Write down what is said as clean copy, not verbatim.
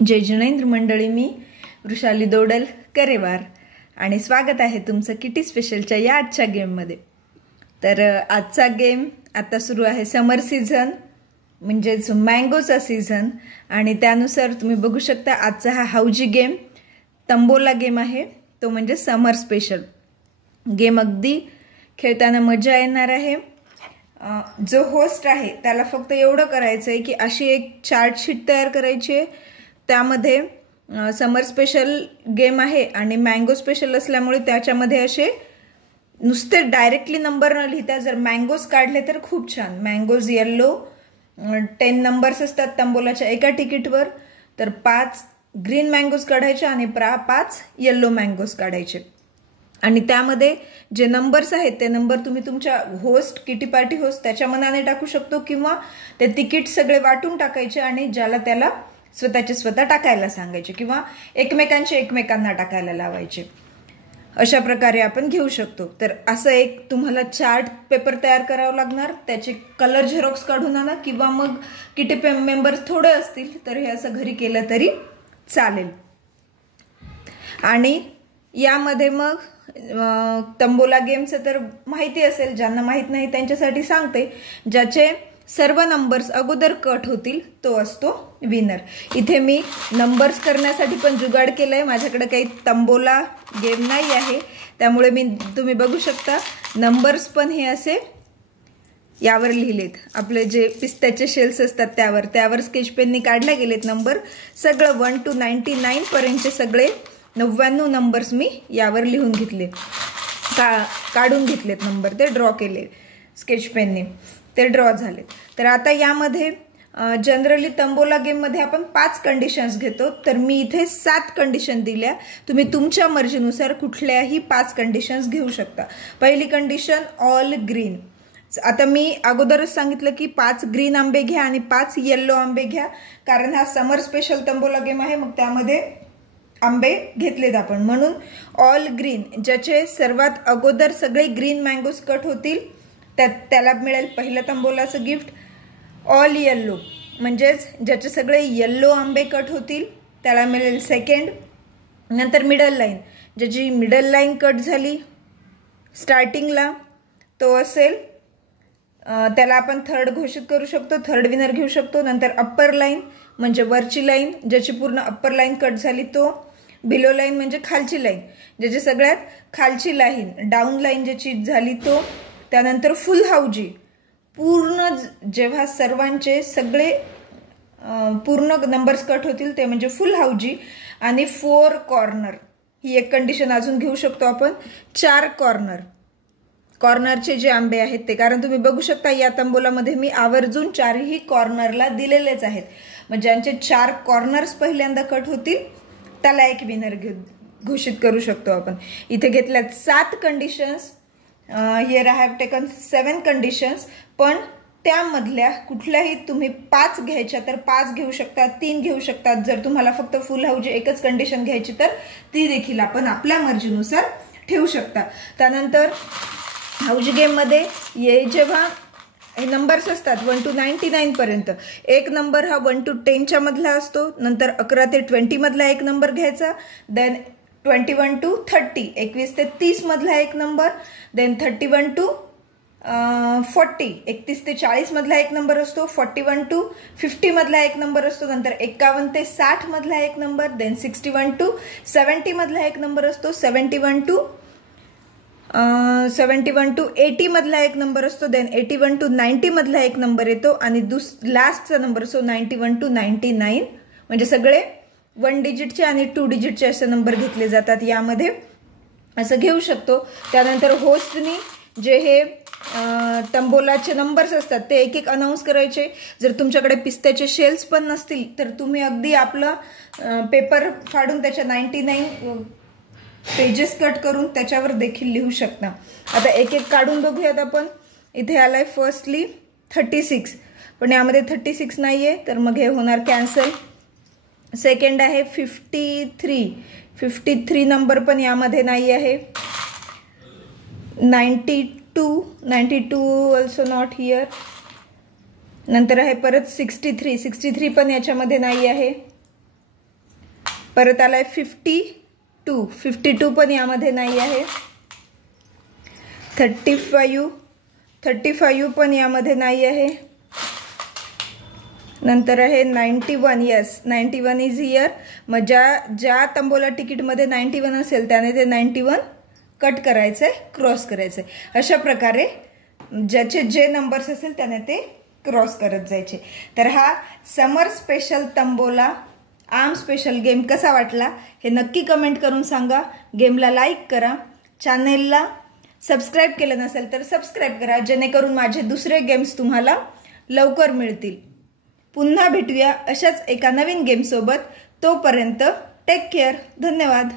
जय जिनेंद्र मंडळी, मी वृषाली दोडल करेवार आणि स्वागत आहे तुमचं किटी स्पेशलच्या या आजच्या गेममध्ये। तर आजचा गेम आता सुरू आहे समर सीझन म्हणजेच मँगोचा सीझन आणि त्यानुसार तुम्ही बघू शकता आजचा हा हाऊजी गेम तंबोला गेम आहे, तो म्हणजे समर स्पेशल गेम। अगदी खेळताना मजा येणार आहे। जो होस्ट आहे त्याला फक्त एवढं करायचं आहे की अशी एक चार्ट शीट तयार करायची आहे, त्यामध्ये समर स्पेशल गेम आहे आणि मँगो स्पेशल असल्यामुळे त्याच्यामध्ये असे नुसते डायरेक्टली नंबर न लिहिता जर मँगोज काढले तर खूप छान। मँगोज येल्लो 10 नंबर्स असतात तंबोलाच्या एका तिकीटवर, तर 5 ग्रीन मँगोज काढायचे आणि 5 येल्लो मँगोज काढायचे आणि त्यामध्ये जे नंबर्स आहेत ते नंबर तुम्ही तुमच्या होस्ट किटी पार्टी होस्ट त्याच्या मनाने टाकू शकतो किंवा ते तिकीट सगळे वाटून टाकायचे आणि ज्याला त्याला स्वतःचे स्वतः टाकायला सांगायचे किंवा एकमेकांचे एकमेकांना टाकायला लावायचे। अशा प्रकारे आपण घेऊ शकतो। तर असं एक तुम्हाला चार्ट पेपर तयार करावं लागणार, त्याचे कलर झेरॉक्स काढून आणा किंवा मग किटी मेंबर्स थोडे असतील तर हे असं घरी केलं तरी चालेल। आणि यामध्ये मग तंबोला गेमचं तर माहिती असेल, ज्यांना माहित नाही त्यांच्यासाठी सांगते, ज्याचे सर्व नंबर्स अगोदर कट होतील तो असतो विनर। इथे मी नंबर्स करण्यासाठी पण जुगाड केलंय, माझ्याकडे काही तंबोला गेम नाही आहे त्यामुळे तुम्ही बघू शकता नंबर्स पण हे असे यावर लिहिलेत, आपले जे पिस्त्याचे शेल्स असतात त्यावर स्केच पेननी काढले गेलेत नंबर, सगळं 1 to 99 पर्यंतचे सगळे 99 नंबर्स मी यावर लिहून घेतले, काढून घेतलेत नंबर, ते ड्रॉ केले स्केच पेनने, ते ड्रॉ झाले। तर आता यामध्ये जनरली तंबोला गेम मध्ये आपण 5 कंडिशन्स घेतो, तर मी इथे 7 कंडिशन दिल्या, तुम्ही तुमच्या मर्जीनुसार कुठल्याही 5 कंडिशन्स घेऊ शकता। पहिली कंडिशन ऑल ग्रीन। आता मी अगोदरच सांगितलं की 5 ग्रीन आंबे घ्या आणि 5 येल्लो आंबे घ्या, कारण हा समर स्पेशल तंबोला गेम आहे, मग त्यामध्ये आंबे घेतलेत आपण, म्हणून ऑल ग्रीन। ज्याचे सर्वात अगोदर सगळे ग्रीन मँगोज कट होतील त्याला मिळेल पहिलं तंबोलाचं गिफ्ट। ऑल येल्लो म्हणजेच ज्याचे सगळे येल्लो आंबे कट होतील त्याला मिळेल सेकंड। नंतर मिडल लाईन, ज्याची मिडल लाईन कट झाली स्टार्टिंगला तो असेल त्याला आपण थर्ड घोषित करू शकतो, थर्ड विनर घेऊ शकतो। नंतर अप्पर लाईन म्हणजे वरची लाईन, ज्याची पूर्ण अप्पर लाईन कट झाली तो। बिलो लाईन म्हणजे खालची लाईन, ज्याची सगळ्यात खालची लाईन डाऊन लाईन ज्याची झाली तो। त्यानंतर फुल हाऊजी, पूर्ण जेव्हा सर्वांचे सगळे पूर्ण नंबर्स कट होतील ते म्हणजे फुल हाऊजी। आणि 4 कॉर्नर ही एक कंडिशन अजून घेऊ शकतो आपण, 4 कॉर्नरचे जे आंबे आहेत ते, कारण तुम्ही बघू शकता या तंबोलामध्ये मी आवर्जून 4ही कॉर्नरला दिलेलेच आहेत, म्हणजे ज्यांचे 4 कॉर्नर्स पहिल्यांदा कट होतील त्याला एक विनर घोषित करू शकतो आपण। इथे घेतल्यात 7 conditions, here I have taken 7 conditions, पण त्यामधल्या कुठल्याही तुम्ही 5 घ्यायच्या तर 5 घेऊ शकता, 3 घेऊ शकतात। जर तुम्हाला फक्त फुल हाऊजी एकच कंडिशन घ्यायची तर ती देखील आपण आपल्या मर्जीनुसार ठेवू शकता। त्यानंतर हाऊजी गेम मध्ये जेव्हा नंबर्स असतात 1 to 99 पर्यंत, एक नंबर हा 1 to 10च्या मधला असतो, नंतर 11 ते 20 मधला एक नंबर घ्यायचा, देन 21 to 30 21 ते 30 मधला एक नंबर, देन 31 to 40 31 ते 40 मधला एक नंबर असतो, 41 to 50 मधला एक नंबर असतो, नंतर 51 ते 60 मधला एक नंबर, देन 61 to 70 मधला एक नंबर असतो, 71 to 80 मधला एक नंबर असतो, देन 81 to 90 मधला एक नंबर येतो आणि लास्टचा नंबर असतो 91 to 99, म्हणजे सगळे 1 डिजिटचे आणि 2 डिजिटचे असे नंबर घेतले जातात यामध्ये, असं घेऊ शकतो। त्यानंतर होस्टनी जे हे तंबोलाचे नंबर्स असतात ते एक एक अनाऊन्स करायचे। जर तुमच्याकडे पिस्त्याचे शेल्स पण नसतील तर तुम्ही अगदी आपलं पेपर फाडून त्याच्या 99 पेजेस कट करून त्याच्यावर देखील लिहू शकता। आता एक एक काढून बघूयात आपण। इथे आलाय फर्स्टली 36, पण यामध्ये 36 नाहीये तर मग हे होणार कॅन्सल। सेकंड आहे 53 नंबर पण यामध्ये नाही आहे। 92 ऑल्सो नॉट हिअर। नंतर आहे परत 63 पण याच्यामध्ये नाही आहे। परत आलाय 52 पण यामध्ये नाही आहे. 35 पण यामध्ये नाही आहे. नंतर आहे 91. Yes, 91 is here. मग ज्या तंबोला तिकीटमध्ये 91 असेल त्याने ते 91 कट करायचंय, क्रॉस करायचंय. अशा प्रकारे ज्याचे जे नंबर्स असेल त्याने ते क्रॉस करत जायचे. तर हा summer special tambola arm special game कसा वाटला हे नक्की कमेंट करून सांगा. गेमला लाईक करा. चॅनेलला सबस्क्राईब केलं नसेल तर सबस्क्राईब करा, जेणेकरून माझे दुसरे गेम्स तुम्हाला लवकर मिळतील. पुन्हा भेटूया अशाच एका नवीन गेम सोबत. तोपर्यंत टेक केअर. धन्यवाद.